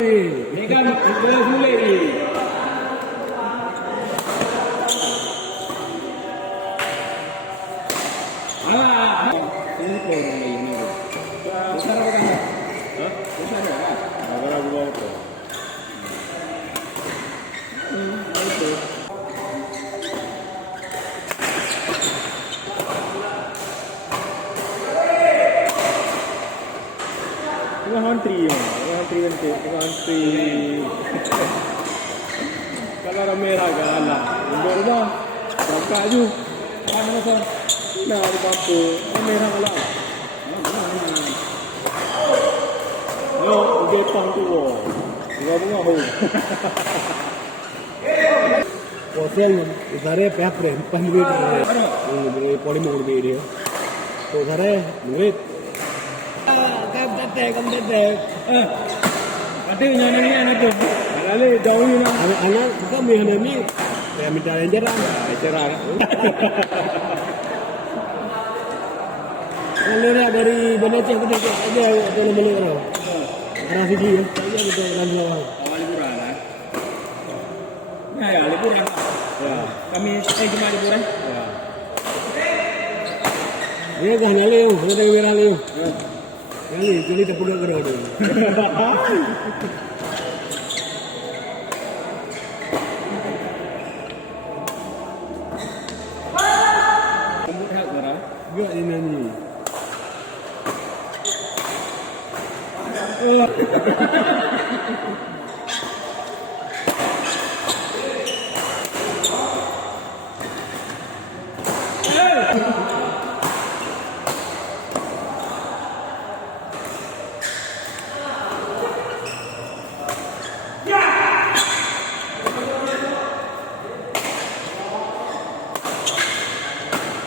Ini kan bola sulit ni. Ini pun ini. Besar apa kan? Hah? Besar kan? Agak aku bawa tu. Itu. Tengah antri antri. Kalau orang merah kalah. Untuk rumah, buka je. Mana masa? Nah, ada apa? Orang merah kalah. Yo, Jepang tu. Bunga ho. Hotel इधर पे प्रेम पंद्रह मेरे पौड़ी मोड़ पे एरिया तो उधर है मेरे कम देते हैं Ada yang ni anak tu. Lalu jauh ni nak. anak kita mihana mi kayak minta ajaran Cerah. kalau dari Benaceh kita aja boleh beli orang orang sini ya saya kita langsung Awal liburan lah. Ya, liburan. Ya. Kami cuma liburan. Ya. ये कहने ले हूँ ये देख मेरा ले हूँ ये चली तो पूरा करो दो Kamu tak berah? gak ini nih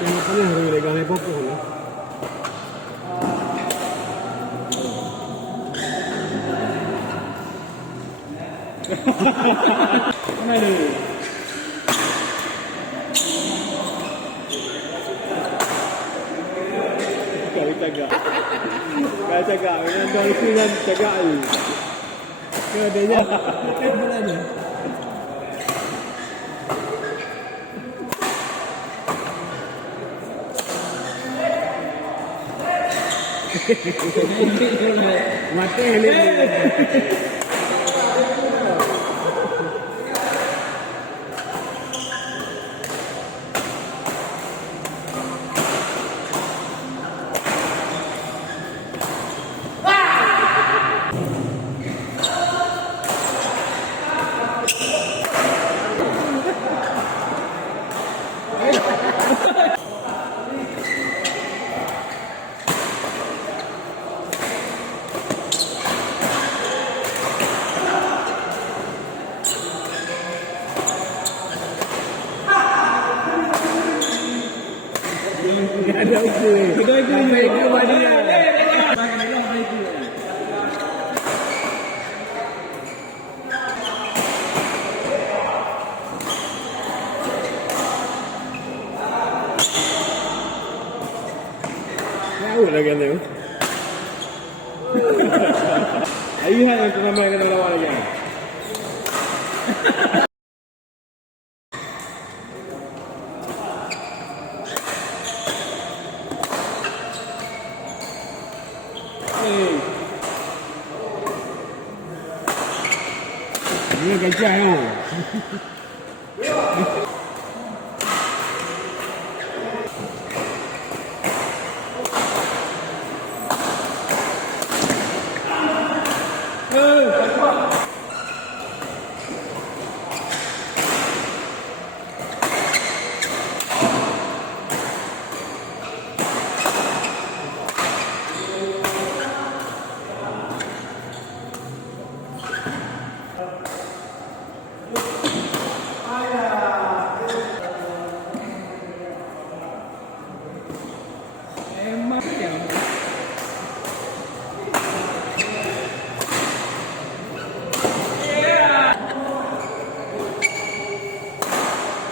yang mana harus legal nih pokok nih Mana ni? Kau cakap. Kau cakap. Yang dolphin kan cakap ni. kau ada nya mana nih mati ini Ayuh yang turnamen kita lawan lagi. Ini gajah yo.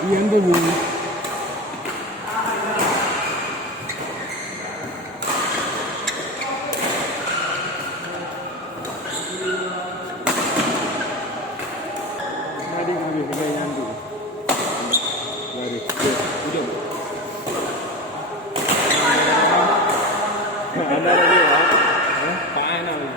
Iyan ba mo? Mari kami pergi yang tu. Mari. Udah. Anda lagi ya? Fine lagi.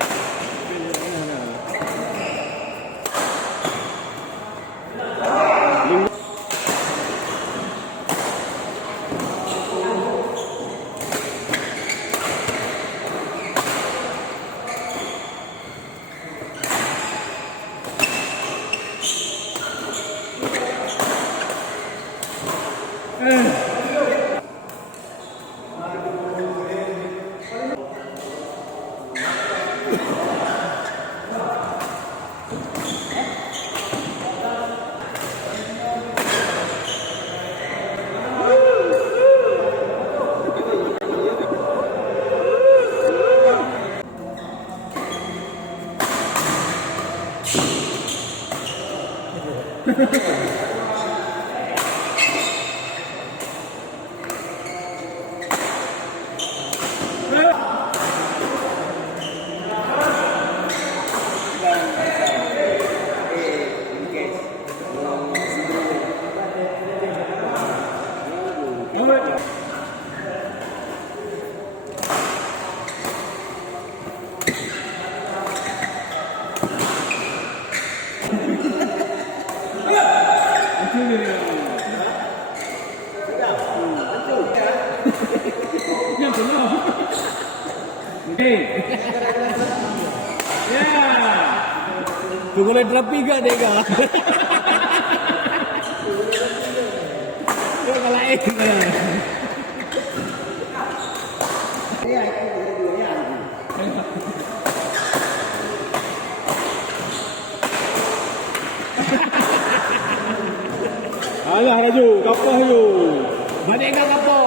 Tu boleh terapi gak dega? Dia kalahin. Alah Raju, kapah you. Balik kat apa?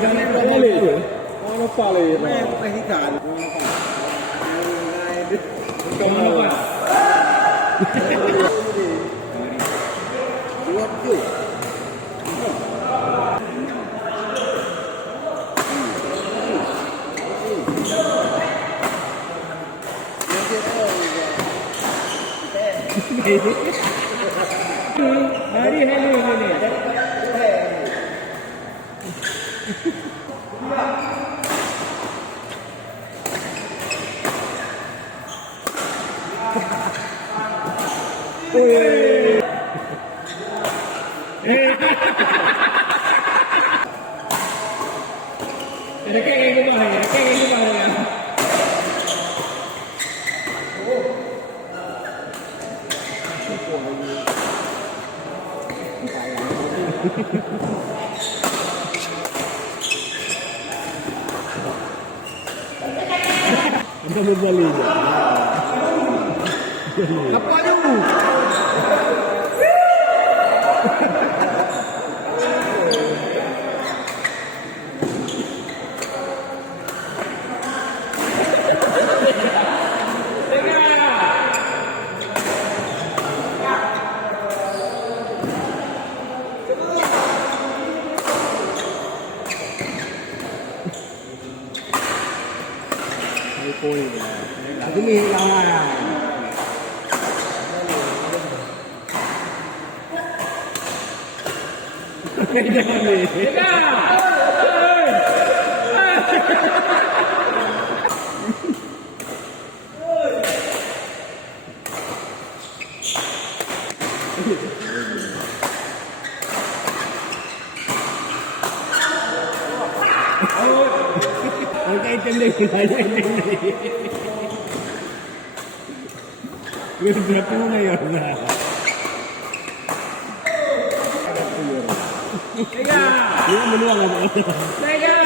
Jangan balik. Mana balik? Perhatikan. Kamu apa? Buat tu. Hari ini. Kayak gitu bang. Anda berbalik je. Apa tu? May coin. Dumi lang. Ang kaitim din. Yung drop mo ngayon na. Teka! Yung manuwa nga ba? Teka!